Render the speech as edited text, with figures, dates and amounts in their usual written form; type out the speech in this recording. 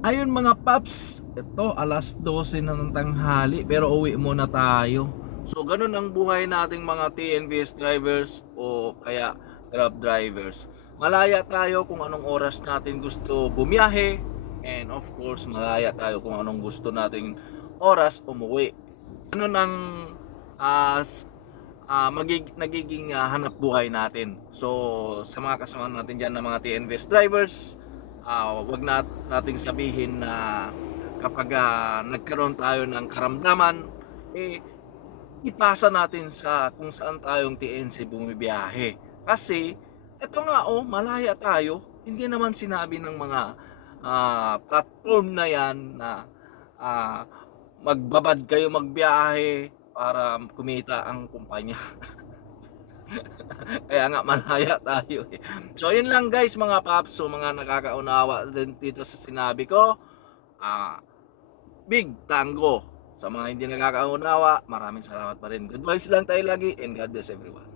Ayun mga paps, ito alas 12 na ng tanghali pero uwi muna tayo. So ganun ang buhay nating mga TNVS drivers o kaya Grab drivers. Malaya tayo kung anong oras natin gusto bumiyahe, and of course malaya tayo kung anong gusto nating oras umuwi. Ganun ang nagiging hanap buhay natin. So sa mga kasama natin dyan na mga TNVS drivers, wag nating sabihin na kapag nagkaroon tayo ng karamdaman, eh ipasa natin sa kung saan tayong TNC bumibiyahe. Kasi eto nga, malaya tayo. Hindi naman sinabi ng mga platform na yan na ah, magbabad kayo magbiyahe para kumita ang kumpanya. Kaya nga malaya tayo eh. So yun lang guys mga paps, so mga nakakaunawa din dito sa sinabi ko, ah, big tango. Sa mga hindi nakakaunawa, maraming salamat pa rin. Good vibes lang tayo lagi, and God bless everyone.